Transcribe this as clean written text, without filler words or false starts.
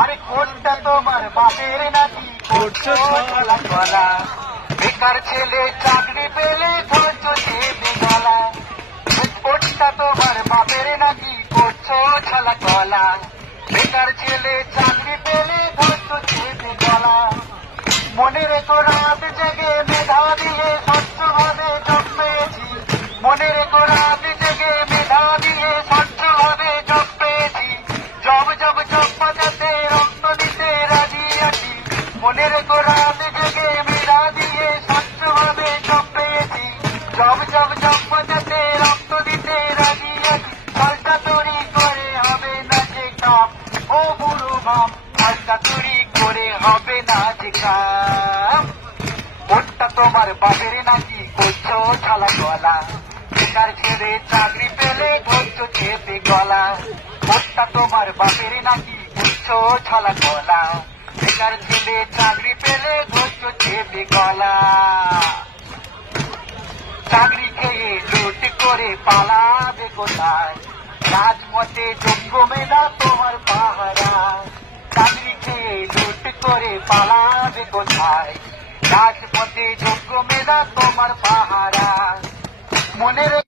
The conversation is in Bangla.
আরে কোনটা তোমার বাপের নাকি করছো ছলা গলা, বেকার ছেলে চাকরি পেলে ধৈর্য চেপে গলা। কোনটা তোমার বাপের নাকি করছো ছলা গলা, বেকার ছেলে চাকরি পেলে ধৈর্য চেপে গলা। মনে রেখো রাত জেগে মেধা দিয়ে স্বচ্ছভাবে জব পেয়েছি, মনে রেখো রাত জেগে মেধা দিয়ে স্বচ্ছভাবে জব পেয়েছি। জব জব জব বাজাতে রক্ত দিতে রাজি আছি, মনে রেখো রাত জেগে মেধা দিয়ে স্বচ্ছভাবে জব পেয়েছি। জব জব জব বাজাতে রক্ত দিতে রাজি আছি। পাল্টা তৈরি করে হবে না যে কাপ, ও বুড়ো বাপ পাল্টা তৈরি করে হবে না যে কাপ। কোনটা তোমার বাপের নাকি করছো ছালা গলা, বেকার ছেড়ে চাকরি পেলে ধৈর্য চেপে গলা। কোনটা তোমার বাপের নাকি করছো ছালা গলা, বেকার ছেলে চাকরি পেলে ধৈর্য চেপে গলা। চাকরি খেয়ে লুট করে পালাবে কোথায়, রাজমতে যোগ্য মেধা তোমার পাহারা। চাকরি খেয়ে লুট করে পালাবে কোথায়, রাজপথে যোগ্য মেধা তোমার পাহারা। মনে